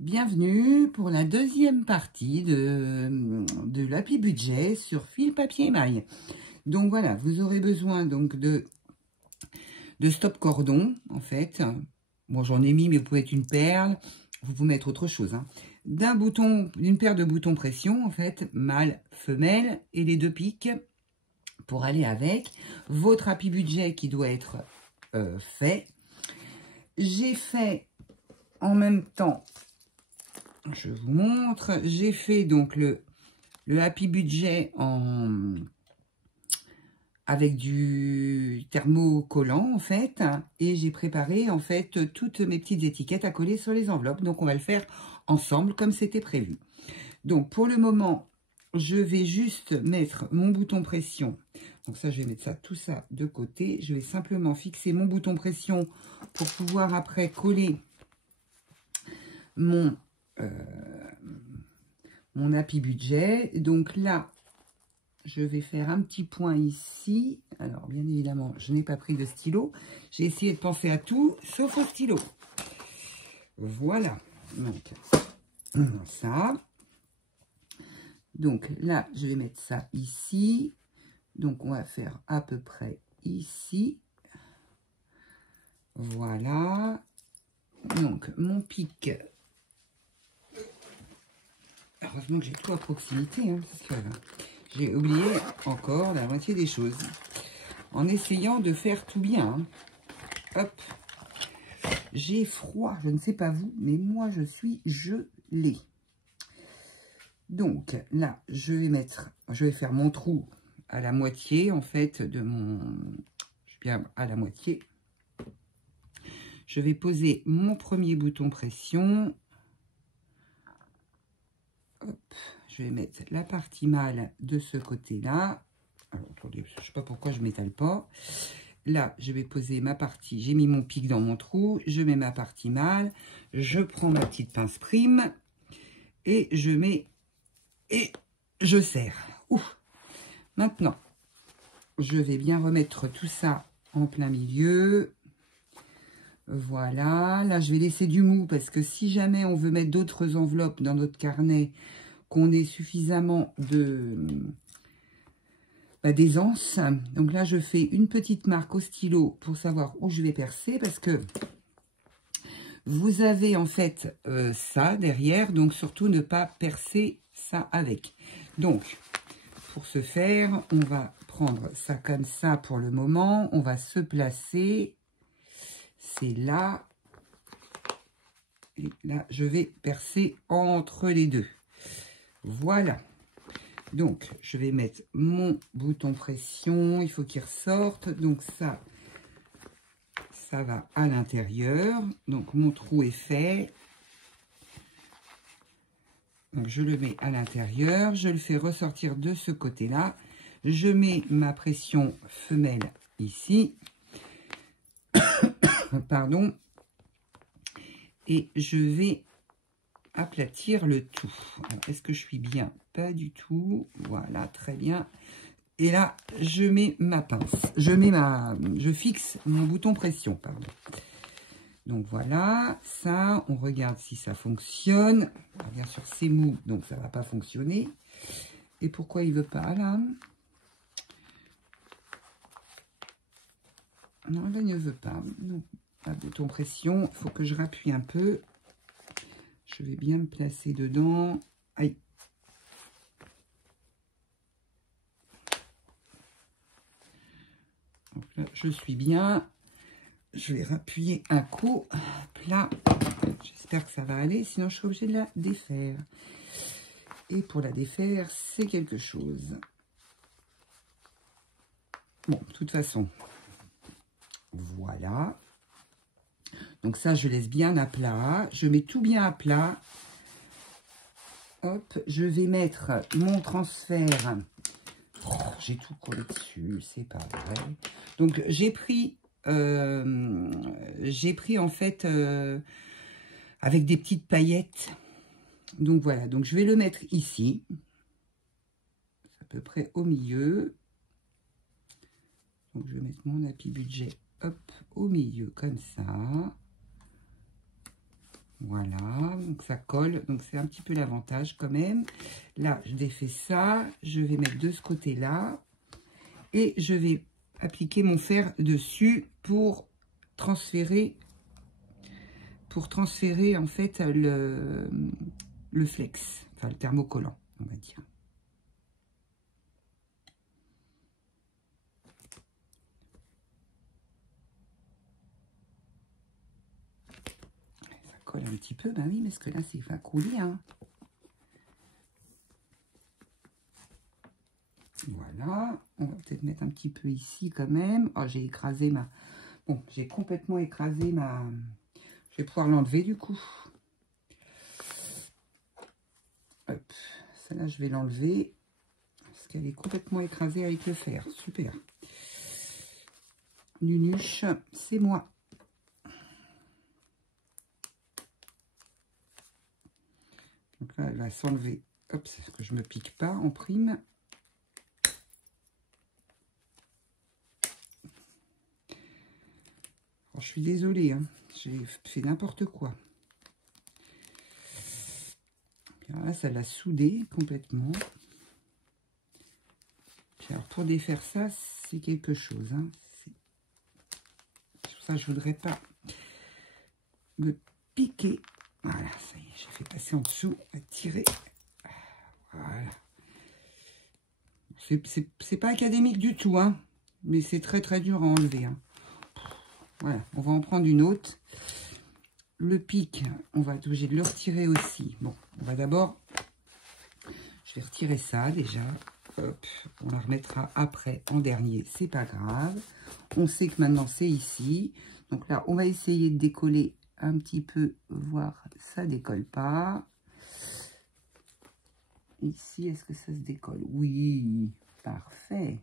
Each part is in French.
Bienvenue pour la deuxième partie de l'Happy Budget sur fil papier émail. Donc voilà, vous aurez besoin donc de stop cordon en fait. Bon, j'en ai mis, mais vous pouvez être une perle, vous pouvez mettre autre chose. Hein. D'une paire de boutons pression en fait, mâle, femelle, et les deux pics pour aller avec. Votre Happy Budget qui doit être fait. J'ai fait en même temps. Je vous montre, j'ai fait donc le Happy Budget avec du thermocollant en fait, et j'ai préparé en fait toutes mes petites étiquettes à coller sur les enveloppes. Donc on va le faire ensemble comme c'était prévu. Donc pour le moment, je vais juste mettre mon bouton pression. Donc ça, je vais mettre tout ça de côté. Je vais simplement fixer mon bouton pression pour pouvoir après coller mon Happy Budget. Donc là, je vais faire un petit point ici. Alors, bien évidemment, je n'ai pas pris de stylo. J'ai essayé de penser à tout, sauf au stylo. Voilà. Donc, ça. Donc là, je vais mettre ça ici. Donc, on va faire à peu près ici. Voilà. Donc, mon pic. Heureusement que j'ai tout à proximité, hein, parce que j'ai oublié encore la moitié des choses. En essayant de faire tout bien. Hein. Hop. J'ai froid, je ne sais pas vous, mais moi je suis gelée. Donc là, je vais faire mon trou à la moitié, en fait, de mon... Je suis bien à la moitié. Je vais poser mon premier bouton pression. Hop, je vais mettre la partie mâle de ce côté-là. Alors, attendez, je ne sais pas pourquoi je ne m'étale pas. Là, je vais poser ma partie. J'ai mis mon pic dans mon trou. Je mets ma partie mâle. Je prends ma petite pince prime. Et je mets... Et je serre. Ouf. Maintenant, je vais bien remettre tout ça en plein milieu. Voilà, là je vais laisser du mou parce que si jamais on veut mettre d'autres enveloppes dans notre carnet, qu'on ait suffisamment d'aisance. Donc là je fais une petite marque au stylo pour savoir où je vais percer parce que vous avez en fait ça derrière, donc surtout ne pas percer ça avec. Donc pour ce faire, on va prendre ça comme ça pour le moment, on va se placer. C'est là, et là, je vais percer entre les deux. Voilà. Donc, je vais mettre mon bouton pression. Il faut qu'il ressorte. Donc, ça va à l'intérieur. Donc, mon trou est fait. Donc, je le mets à l'intérieur. Je le fais ressortir de ce côté-là. Je mets ma pression femelle ici. Pardon. Et je vais aplatir le tout. Est-ce que je suis bien? Pas du tout. Voilà, très bien. Et là, je mets ma pince. Je fixe mon bouton pression, pardon. Donc voilà, ça, on regarde si ça fonctionne. Alors, bien sûr, c'est mou, donc ça ne va pas fonctionner. Et pourquoi il ne veut pas, là? Non, là, il ne veut pas. Non. Pas bouton pression, il faut que je rappuie un peu. Je vais bien me placer dedans. Aïe. Donc là, je suis bien. Je vais rappuyer un coup. Là, j'espère que ça va aller. Sinon, je serai obligée de la défaire. Et pour la défaire, c'est quelque chose. Bon, de toute façon, voilà. Donc ça, je laisse bien à plat. Je mets tout bien à plat. Hop, je vais mettre mon transfert. Oh, j'ai tout collé dessus, c'est pas vrai. Donc j'ai pris en fait avec des petites paillettes. Donc voilà, donc je vais le mettre ici. À peu près au milieu. Donc je vais mettre mon Happy Budget, hop, au milieu comme ça. Voilà, donc ça colle, donc c'est un petit peu l'avantage quand même. Là, je défais ça, je vais mettre de ce côté-là et je vais appliquer mon fer dessus pour transférer en fait le flex, enfin le thermocollant, on va dire. Ça colle un petit peu, ben oui, parce que là, c'est va couler, hein. Voilà, on va peut-être mettre un petit peu ici quand même. Oh, j'ai écrasé ma... Bon, j'ai complètement écrasé ma... Je vais pouvoir l'enlever du coup. Hop, celle-là, je vais l'enlever. Parce qu'elle est complètement écrasée avec le fer. Super. Nunuche, c'est moi. Donc là, elle va s'enlever. Hop, c'est que je me pique pas en prime. Alors, je suis désolée, hein. J'ai fait n'importe quoi. Là, ça l'a soudé complètement. Alors, pour défaire ça, c'est quelque chose. Hein. Sur ça, je voudrais pas me piquer. Voilà, ça y est, j'ai fait passer en dessous, à tirer. Voilà. C'est pas académique du tout, hein, mais c'est très très dur à enlever. Hein. Voilà, on va en prendre une autre. Le pic, on va être obligé de le retirer aussi. Bon, on va d'abord, je vais retirer ça déjà. Hop, on la remettra après en dernier, c'est pas grave. On sait que maintenant c'est ici. Donc là, on va essayer de décoller un petit peu, voir ça décolle pas. Ici, est-ce que ça se décolle? Oui, parfait.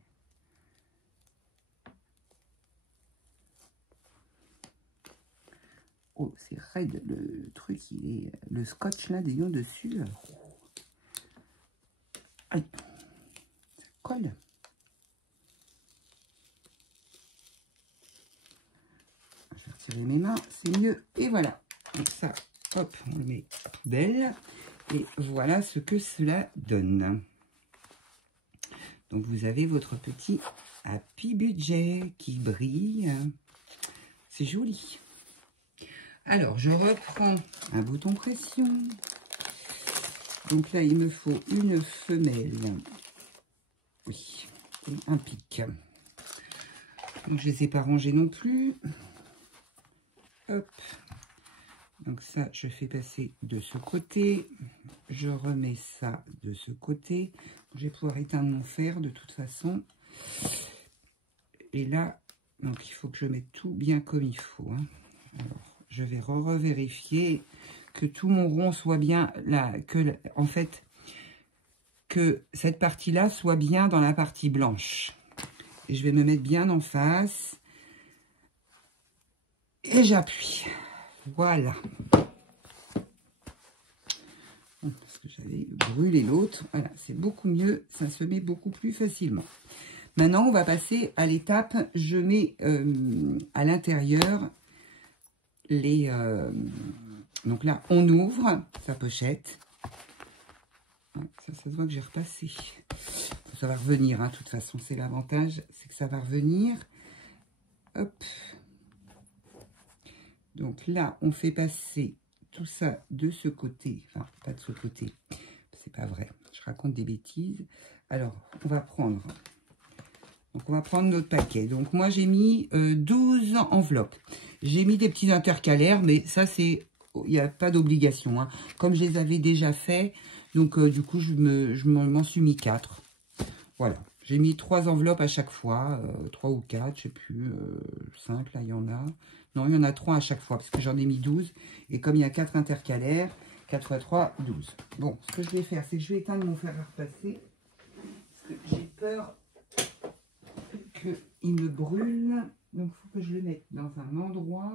Oh, c'est raide le truc, il est le scotch là, disons dessus. Aïe, ça colle. Je vais retirer mes mains, c'est mieux. Et voilà. Donc ça, hop, on le met à la poubelle. Et voilà ce que cela donne. Donc vous avez votre petit Happy Budget qui brille. C'est joli. Alors, je reprends un bouton pression. Donc là, il me faut une femelle. Oui, et un pic. Donc, je ne les ai pas rangés non plus. Hop. Donc ça, je fais passer de ce côté. Je remets ça de ce côté. Je vais pouvoir éteindre mon fer de toute façon. Et là, donc il faut que je mette tout bien comme il faut. Hein. Alors, je vais revérifier que tout mon rond soit bien là, en fait, que cette partie-là soit bien dans la partie blanche. Et je vais me mettre bien en face. Et j'appuie. Voilà. Parce que j'avais brûlé l'autre. Voilà, c'est beaucoup mieux. Ça se met beaucoup plus facilement. Maintenant, on va passer à l'étape. Je mets à l'intérieur les... donc là, on ouvre sa pochette. Ça se voit que j'ai repassé. Ça va revenir, hein, de toute façon. C'est l'avantage, c'est que ça va revenir. Hop. Donc là, on fait passer tout ça de ce côté. Enfin, pas de ce côté. C'est pas vrai. Je raconte des bêtises. Alors, on va prendre... Donc, on va prendre notre paquet. Donc, moi, j'ai mis 12 enveloppes. J'ai mis des petits intercalaires, mais ça, c'est... Il n'y a pas d'obligation. Hein. Comme je les avais déjà fait, donc, du coup, je m'en suis mis 4. Voilà. J'ai mis 3 enveloppes à chaque fois. 3 ou 4, je sais plus. 5, là, il y en a. Non, il y en a 3 à chaque fois, parce que j'en ai mis 12. Et comme il y a 4 intercalaires, 4 x 3, 12. Bon, ce que je vais faire, c'est que je vais éteindre mon fer à repasser. Parce que j'ai peur... qu'il me brûle, donc il faut que je le mette dans un endroit.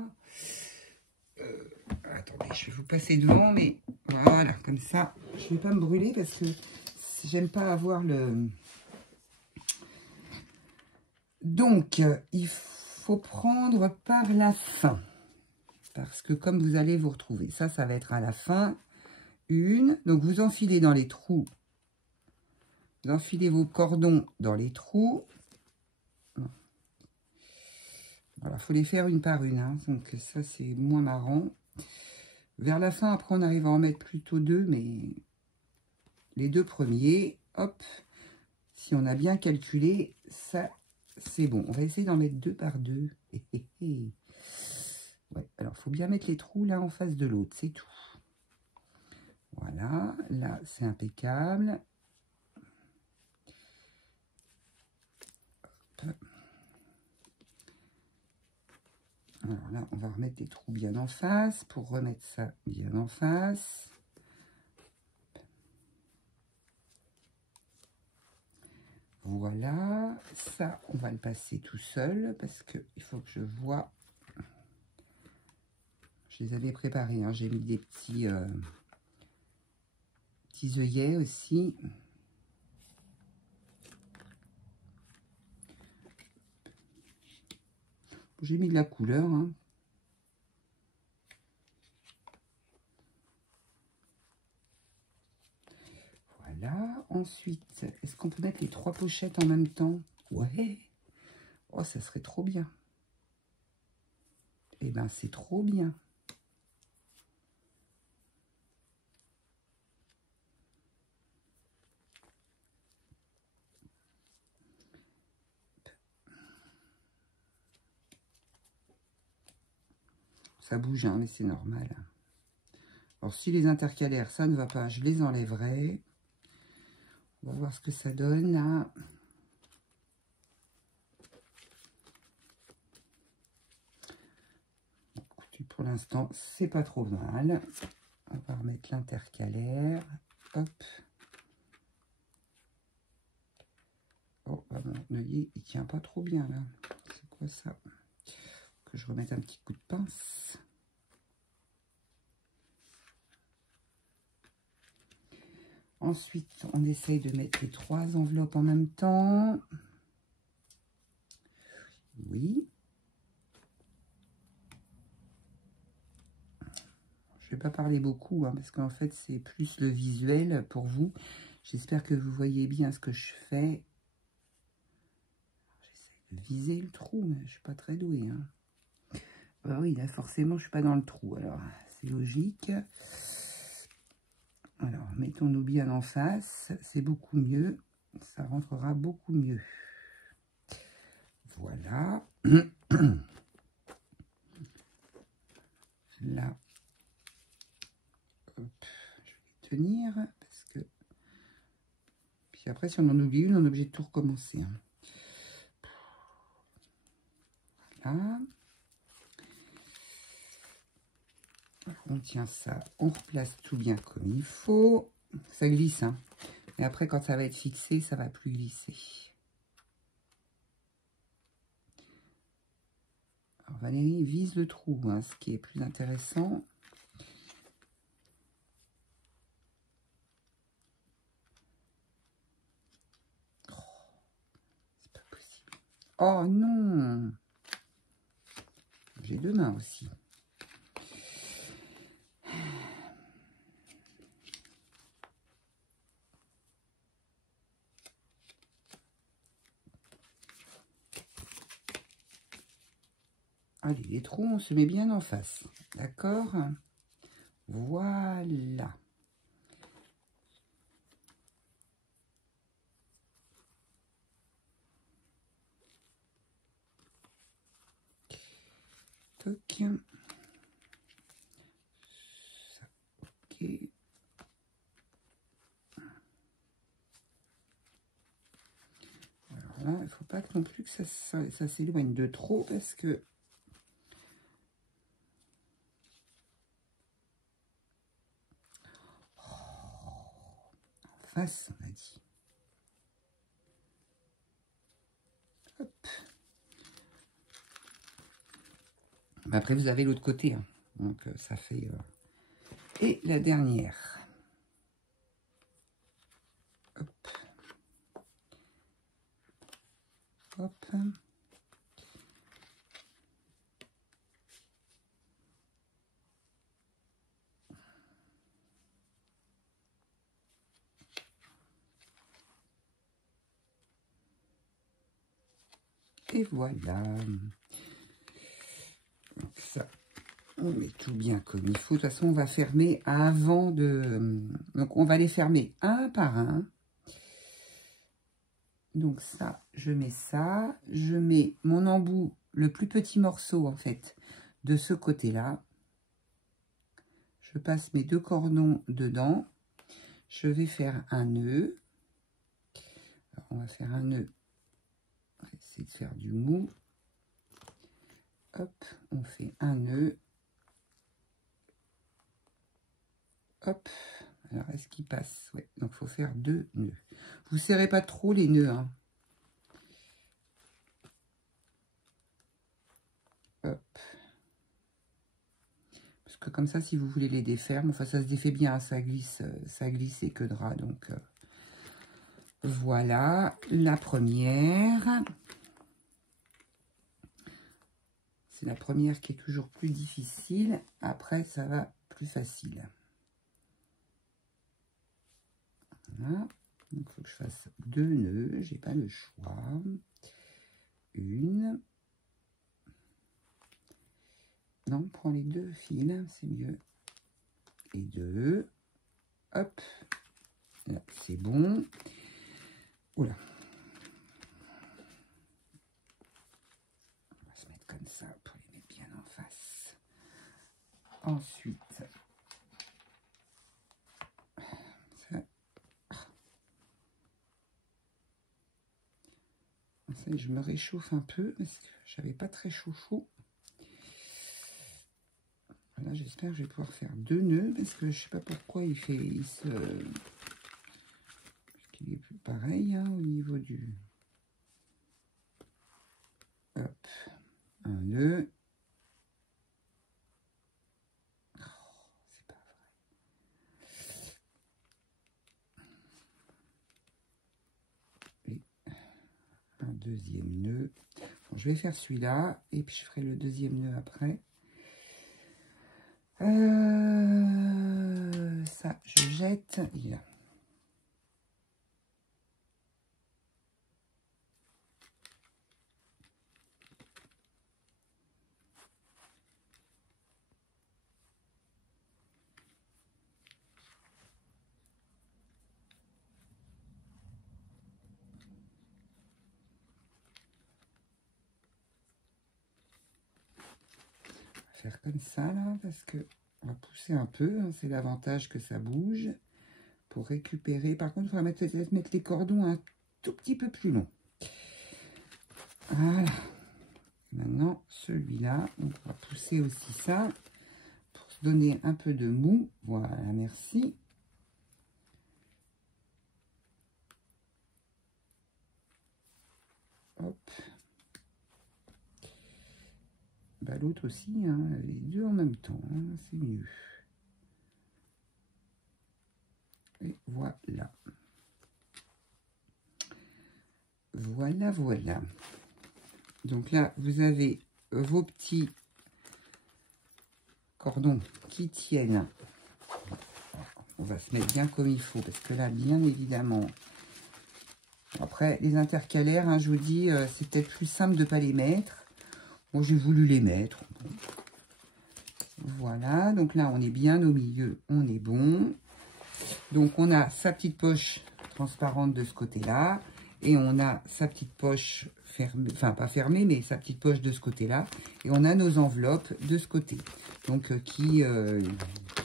Attendez, je vais vous passer devant, mais voilà, comme ça, je ne vais pas me brûler parce que j'aime pas avoir le... Donc, il faut prendre par la fin. parce que comme vous allez vous retrouver, ça va être à la fin. Une, donc vous enfilez dans les trous, vous enfilez vos cordons dans les trous. Voilà, il faut les faire une par une, hein, donc ça c'est moins marrant. Vers la fin, après on arrive à en mettre plutôt deux, mais les deux premiers, hop, si on a bien calculé, ça c'est bon. On va essayer d'en mettre deux par deux. Ouais, alors il faut bien mettre les trous là en face de l'autre, c'est tout. Voilà, là c'est impeccable. Hop. Alors là, on va remettre les trous bien en face pour remettre ça bien en face. Voilà, ça, on va le passer tout seul parce qu'il faut que je vois. Je les avais préparés, hein. J'ai mis des petits œillets aussi. J'ai mis de la couleur, hein. Voilà. Ensuite, est-ce qu'on peut mettre les trois pochettes en même temps? Ouais. Oh, ça serait trop bien. Eh ben, c'est trop bien. Ça bouge, hein, mais c'est normal. Alors, si les intercalaires, ça ne va pas, je les enlèverai. On va voir ce que ça donne, là. Pour l'instant, c'est pas trop mal. On va remettre l'intercalaire. Hop. Oh, bah mon œillet, il tient pas trop bien, là. C'est quoi ça? Que je remette un petit coup de pince. Ensuite, on essaye de mettre les trois enveloppes en même temps. Oui. Je vais pas parler beaucoup, hein, parce qu'en fait, c'est plus le visuel pour vous. J'espère que vous voyez bien ce que je fais. J'essaie de viser le trou, mais je suis pas très douée. Hein. Bah oui, là, forcément, je suis pas dans le trou. Alors, c'est logique. Alors, mettons-nous bien en face. C'est beaucoup mieux. Ça rentrera beaucoup mieux. Voilà. Là. Hop, je vais tenir. Parce que... Puis après, si on en oublie une, on est obligé de tout recommencer. Hein. Voilà. On tient ça, on replace tout bien comme il faut. Ça glisse, hein. Et après, quand ça va être fixé, ça va plus glisser. Alors, Valérie vise le trou, hein, ce qui est plus intéressant. Oh, c'est pas possible. Oh non! J'ai deux mains aussi. Allez, les trous, on se met bien en face. D'accord? Voilà. Toc. Ça, ok. Alors là, il ne faut pas non plus que ça s'éloigne de trop parce que face, on a dit. Hop. Mais après, vous avez l'autre côté. Hein. Donc, ça fait... Et la dernière. Hop. Hop. Et voilà. Donc ça, on met tout bien comme il faut. De toute façon, on va fermer avant de... Donc, on va les fermer un par un. Donc ça, je mets ça. Je mets mon embout, le plus petit morceau, en fait, de ce côté-là. Je passe mes deux cordons dedans. Je vais faire un nœud. Alors, on va faire un nœud. On va essayer de faire du mou. Hop, on fait un nœud. Hop. Alors, est-ce qu'il passe? Ouais, donc il faut faire 2 nœuds. Vous ne serrez pas trop les nœuds, hein. Hop. Parce que comme ça, si vous voulez les défaire, enfin, ça se défait bien, ça glisse et que drap. Donc, voilà la première. C'est la première qui est toujours plus difficile. Après, ça va plus facile. Voilà. Donc, il faut que je fasse 2 nœuds. J'ai pas le choix. Une. Non, prends les 2 fils, c'est mieux. Et 2. Hop. Là, c'est bon. Oula. On va se mettre comme ça pour les mettre bien en face. Ensuite, ça, je me réchauffe un peu parce que j'avais pas très chaud. Voilà, j'espère que je vais pouvoir faire 2 nœuds parce que je sais pas pourquoi il est plus pareil, hein, au niveau du... Hop, un nœud. Oh, c'est pas vrai. Et un deuxième nœud. Bon, je vais faire celui-là et puis je ferai le deuxième nœud après. Ça, je jette. Il est là. Faire comme ça là parce que on va pousser un peu, hein, c'est l'avantage que ça bouge pour récupérer. Par contre, il faudra mettre les cordons un tout petit peu plus long. Voilà. Maintenant, celui-là, on va pousser aussi ça pour se donner un peu de mou. Voilà, merci. Hop. Bah, l'autre aussi, hein, les deux en même temps, hein, c'est mieux. Et voilà. Voilà. Donc là, vous avez vos petits cordons qui tiennent. On va se mettre bien comme il faut, parce que là, bien évidemment... Après, les intercalaires, hein, je vous dis, c'est peut-être plus simple de ne pas les mettre. Bon, j'ai voulu les mettre. Voilà, donc là, on est bien au milieu, on est bon. Donc, on a sa petite poche transparente de ce côté-là. Et on a sa petite poche fermée, enfin, pas fermée, mais sa petite poche de ce côté-là. Et on a nos enveloppes de ce côté. Donc, qui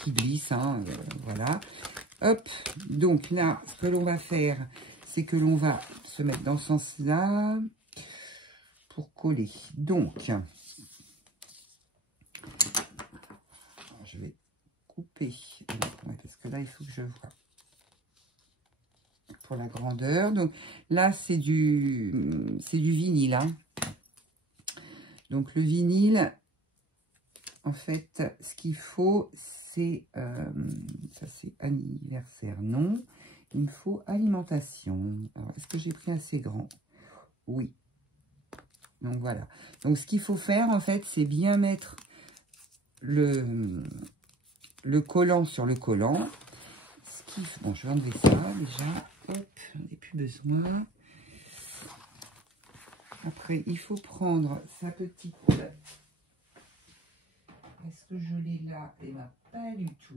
glissent, hein, voilà. Hop, donc là, ce que l'on va faire, c'est que l'on va se mettre dans ce sens-là pour coller. Donc, je vais couper, parce que là, il faut que je vois pour la grandeur. Donc là, c'est du vinyle. Hein. Donc le vinyle, en fait, ce qu'il faut, c'est, ça c'est anniversaire, non. Il me faut alimentation. Alors, est-ce que j'ai pris assez grand? Oui. Donc voilà. Donc ce qu'il faut faire, en fait, c'est bien mettre le collant sur le collant. Bon, je vais enlever ça déjà. Hop, j'en ai plus besoin. Après, il faut prendre sa petite... Est-ce que je l'ai là? Eh bien, pas du tout.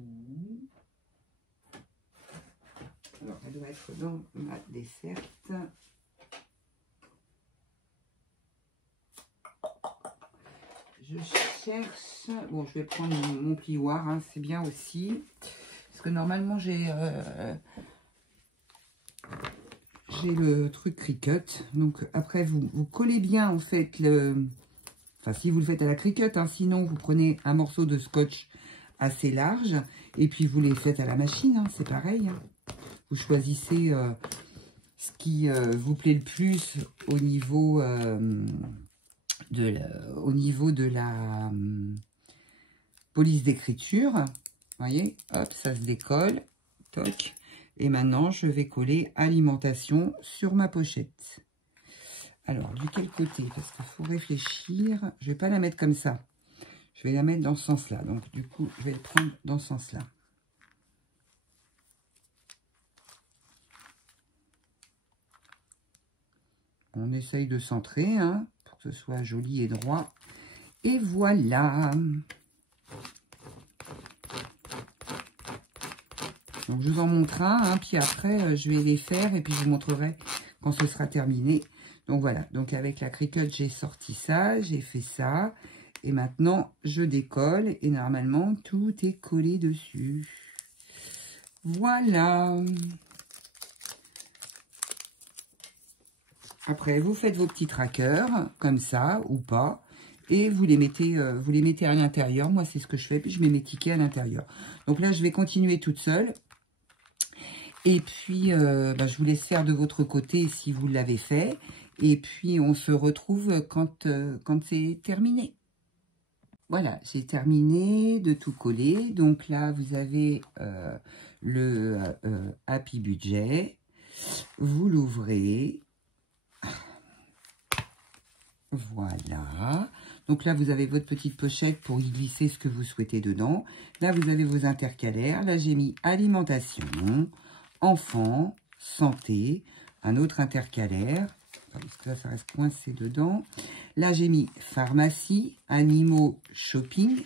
Alors, elle doit être dans ma desserte. Je cherche... Bon, je vais prendre mon plioir, hein, c'est bien aussi. Parce que normalement, j'ai le truc Cricut. Donc, après, vous collez bien, en fait, le... Enfin, si vous le faites à la Cricut, hein, sinon, vous prenez un morceau de scotch assez large. Et puis, vous les faites à la machine, hein, c'est pareil. Hein. Vous choisissez ce qui vous plaît le plus au niveau de la police d'écriture. Vous voyez, hop, ça se décolle. Toc. Et maintenant, je vais coller alimentation sur ma pochette. Alors, du quel côté? Parce qu'il faut réfléchir. Je ne vais pas la mettre comme ça. Je vais la mettre dans ce sens-là. Donc, du coup, je vais le prendre dans ce sens-là. On essaye de centrer, hein, pour que ce soit joli et droit. Et voilà. Donc, je vous en montre un, hein, puis après, je vais les faire et puis je vous montrerai quand ce sera terminé. Donc, voilà. Donc, avec la Cricut, j'ai sorti ça, j'ai fait ça. Et maintenant, je décolle et normalement, tout est collé dessus. Voilà. Après, vous faites vos petits trackers, comme ça, ou pas, et vous les mettez à l'intérieur. Moi, c'est ce que je fais, puis je mets mes tickets à l'intérieur. Donc là, je vais continuer toute seule. Et puis, je vous laisse faire de votre côté si vous l'avez fait. Et puis, on se retrouve quand c'est terminé. Voilà, j'ai terminé de tout coller. Donc là, vous avez le Happy Budget. Vous l'ouvrez. Voilà. Donc là, vous avez votre petite pochette pour y glisser ce que vous souhaitez dedans. Là, vous avez vos intercalaires. Là, j'ai mis alimentation, enfant, santé, un autre intercalaire. Parce que là, ça reste coincé dedans. Là, j'ai mis pharmacie, animaux, shopping.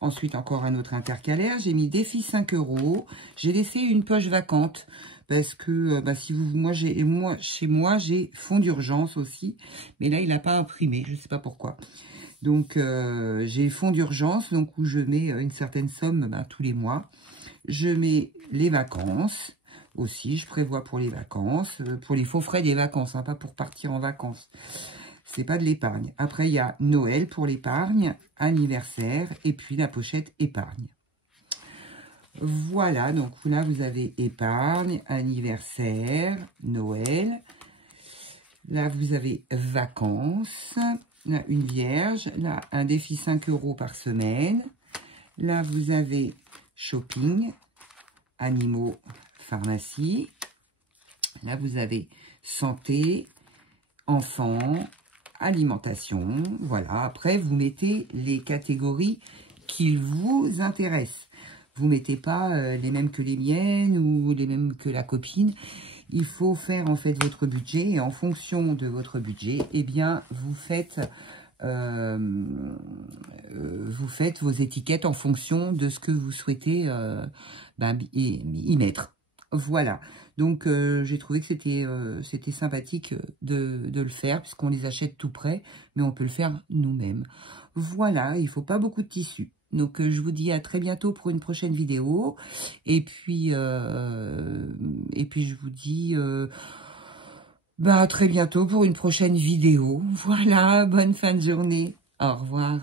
Ensuite, encore un autre intercalaire. J'ai mis défi 5 €. J'ai laissé une poche vacante. Parce que si vous, chez moi, j'ai fonds d'urgence aussi. Mais là, il n'a pas imprimé. Je ne sais pas pourquoi. Donc, j'ai fonds d'urgence, donc où je mets une certaine somme tous les mois. Je mets les vacances aussi. Je prévois pour les vacances, pour les faux frais des vacances, hein, pas pour partir en vacances. C'est pas de l'épargne. Après, il y a Noël pour l'épargne, anniversaire et puis la pochette épargne. Voilà, donc là, vous avez épargne, anniversaire, Noël. Là, vous avez vacances. Là, une vierge. Là, un défi 5 € par semaine. Là, vous avez shopping, animaux, pharmacie. Là, vous avez santé, enfants, alimentation. Voilà, après, vous mettez les catégories qui vous intéressent. Vous ne mettez pas les mêmes que les miennes ou les mêmes que la copine. Il faut faire en fait votre budget et en fonction de votre budget, eh bien, vous faites vos étiquettes en fonction de ce que vous souhaitez y mettre. Voilà. Donc, j'ai trouvé que c'était sympathique de le faire puisqu'on les achète tout prêt, mais on peut le faire nous-mêmes. Voilà, il ne faut pas beaucoup de tissu. Donc, je vous dis à très bientôt pour une prochaine vidéo. Et puis je vous dis à très bientôt pour une prochaine vidéo. Voilà, bonne fin de journée. Au revoir.